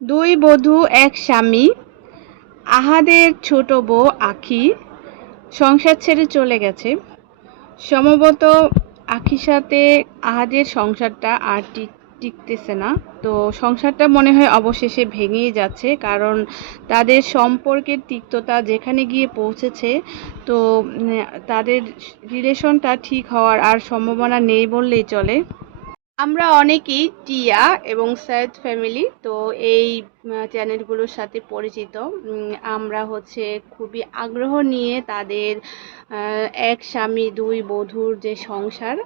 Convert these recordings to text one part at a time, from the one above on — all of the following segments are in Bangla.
দুই বধূ এক স্বামী। আহাদের ছোট বউ আখি সংসার ছেড়ে চলে গেছে। সম্ভবত আখির সাথে আহাদের সংসারটা আর টিকতেছে না। তো সংসারটা মনে হয় অবশেষে ভেঙেই যাচ্ছে, কারণ তাদের সম্পর্কের তিক্ততা যেখানে গিয়ে পৌঁছেছে। তো তাদের রিলেশনটা ঠিক হওয়ার আর সম্ভাবনা নেই বললেই চলে। আমরা অনেকেই টিয়া এবং সৈয়দ ফ্যামিলি, তো এই চ্যানেলগুলোর সাথে পরিচিত। আমরা হচ্ছে খুবই আগ্রহ নিয়ে তাদের এক স্বামী দুই বধূর যে সংসার,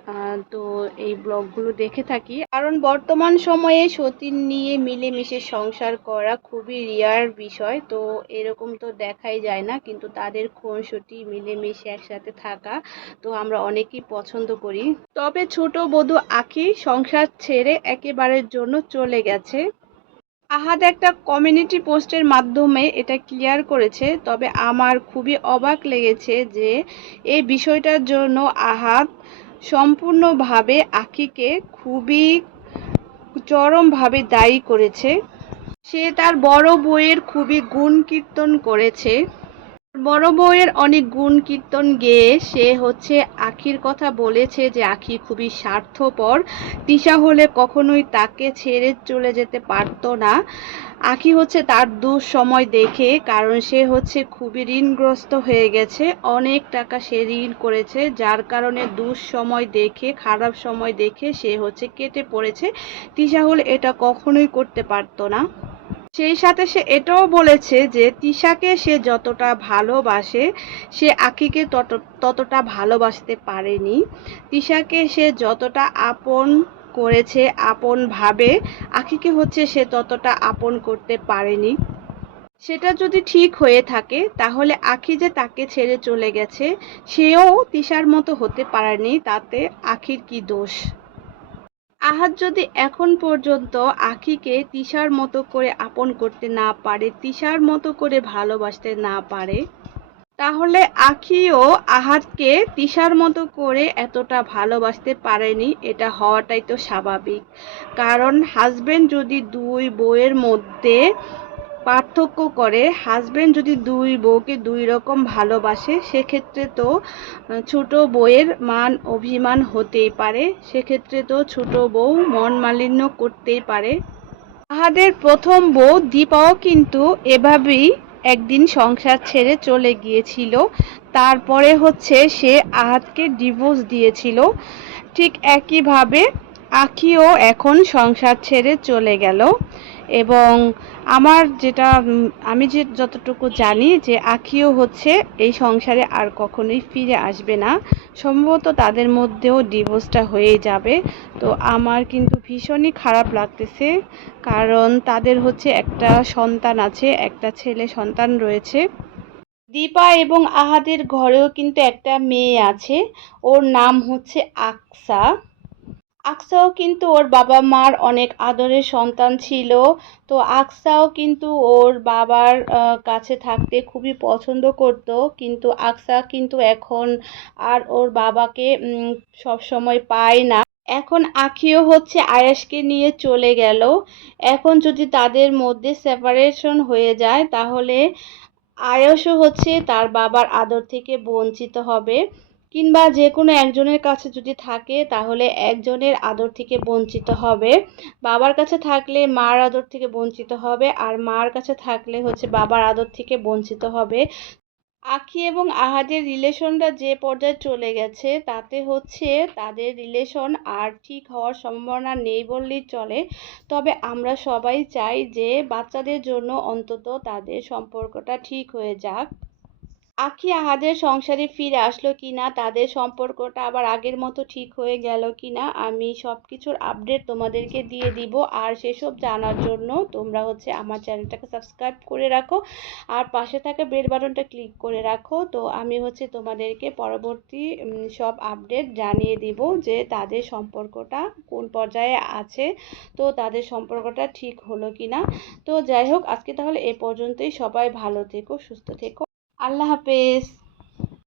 তো এই ব্লগগুলো দেখে থাকি, কারণ বর্তমান সময়ে সতীন নিয়ে মিলেমিশে সংসার করা খুবই রিয়ার বিষয়। তো এরকম তো দেখাই যায় না, কিন্তু তাদের খুনসুটি মিলেমিশে একসাথে থাকা তো আমরা অনেকেই পছন্দ করি। তবে ছোট বধূ আখি সংসার ছেড়ে একেবারের জন্য চলে গেছে। আহাদ একটা কমিউনিটি পোস্টের মাধ্যমে এটা ক্লিয়ার করেছে। তবে আমার খুবই অবাক লেগেছে যে এই বিষয়টার জন্য আহাদ সম্পূর্ণভাবে আখিকে খুবই চরমভাবে দায়ী করেছে। সে তার বড় বউয়ের খুবই গুণ কীর্তন করেছে। বড় বউয়ের অনেক গুণ কীর্তন গেয়ে সে হচ্ছে আখির কথা বলেছে যে আখি খুবই স্বার্থপর, তিশা হলে কখনোই তাকে ছেড়ে চলে যেতে পারতো না। আখি হচ্ছে তার দুঃসময় দেখে, কারণ সে হচ্ছে খুবই ঋণগ্রস্ত হয়ে গেছে, অনেক টাকা সে ঋণ করেছে, যার কারণে দুঃসময় দেখে খারাপ সময় দেখে সে হচ্ছে কেটে পড়েছে। তিশা হলে এটা কখনোই করতে পারতো না। সেই সাথে সে এটাও বলেছে যে তিশাকে সে যতটা ভালোবাসে সে আখিকে ততটা ভালোবাসতে পারেনি। তিশাকে সে যতটা আপন করেছে, আপন ভাবে আখিকে হচ্ছে সে ততটা আপন করতে পারেনি। সেটা যদি ঠিক হয়ে থাকে তাহলে আখি যে তাকে ছেড়ে চলে গেছে সেও তিশার মতো হতে পারেনি, তাতে আখির কি দোষ? আহাদ যদি এখন পর্যন্ত আখিকে তিশার মতো করে আপন করতে না পারে, তিশার মতো করে ভালোবাসতে না পারে, তাহলে আখিও আহাদকে তিশার মতো করে এতটা ভালোবাসতে পারেনি। এটা হওয়াটাই তো স্বাভাবিক, কারণ হাজবেন্ড যদি দুই বউয়ের মধ্যে পার্থক্য করে, হাজবেন্ড যদি দুই বউকে দুই রকম ভালোবাসে, সেক্ষেত্রে তো ছোট বউয়ের মান অভিমান হতেই পারে, সেক্ষেত্রে তো ছোট বউ মন মালিন্য করতেই পারে। আহাদের প্রথম বউ দীপাও কিন্তু এভাবেই একদিন সংসার ছেড়ে চলে গিয়েছিল। তারপরে হচ্ছে সে আহাদকে ডিভোর্স দিয়েছিল। ঠিক একইভাবে আখিও এখন সংসার ছেড়ে চলে গেল। এবং আমি যতটুকু জানি যে আখিও হচ্ছে এই সংসারে আর কখনোই ফিরে আসবে না। সম্ভবত তাদের মধ্যেও ডিভোর্সটা হয়ে যাবে। তো আমার কিন্তু ভীষণই খারাপ লাগতেছে, কারণ তাদের হচ্ছে একটা সন্তান আছে, একটা ছেলে সন্তান রয়েছে। দীপা এবং আহাদের ঘরেও কিন্তু একটা মেয়ে আছে, ওর নাম হচ্ছে আকসা। আকসাও কিন্তু ওর বাবা মার অনেক আদরের সন্তান ছিল। তো আকসাও কিন্তু ওর বাবার কাছে থাকতে খুবই পছন্দ করত, কিন্তু আকসা কিন্তু এখন আর ওর বাবাকে সব সময় পায় না। এখন আখিও হচ্ছে আয়াসকে নিয়ে চলে গেল। এখন যদি তাদের মধ্যে সেপারেশন হয়ে যায় তাহলে আয়াসও হচ্ছে তার বাবার আদর থেকে বঞ্চিত হবে, কিংবা যে কোনো একজনের কাছে যদি থাকে তাহলে একজনের আদর থেকে বঞ্চিত হবে। বাবার কাছে থাকলে মার আদর থেকে বঞ্চিত হবে, আর মার কাছে থাকলে হচ্ছে বাবার আদর থেকে বঞ্চিত হবে। আখি এবং আহাদের রিলেশনটা যে পর্যায়ে চলে গেছে তাতে হচ্ছে তাদের রিলেশন আর ঠিক হওয়ার সম্ভাবনা নেই বললেই চলে। তবে আমরা সবাই চাই যে বাচ্চাদের জন্য অন্তত তাদের সম্পর্কটা ঠিক হয়ে যাক। আখি আহাদের সংসারে ফিরে আসলো কিনা, তাদের সম্পর্কটা আবার আগের মতো ঠিক হয়ে গেল কিনা, আমি সব কিছুর আপডেট তোমাদেরকে দিয়ে দিব। আর সেসব জানার জন্য তোমরা হচ্ছে আমার চ্যানেলটাকে সাবস্ক্রাইব করে রাখো, আর পাশে থাকা বেল বাটনটা ক্লিক করে রাখো। তো আমি হচ্ছে তোমাদেরকে পরবর্তী সব আপডেট জানিয়ে দিব যে তাদের সম্পর্কটা কোন পর্যায়ে আছে, তো তাদের সম্পর্কটা ঠিক হলো কিনা। তো যাই হোক, আজকে তাহলে এ পর্যন্তই। সবাই ভালো থেকো, সুস্থ থেকো। আল্লাহ হাফেজ।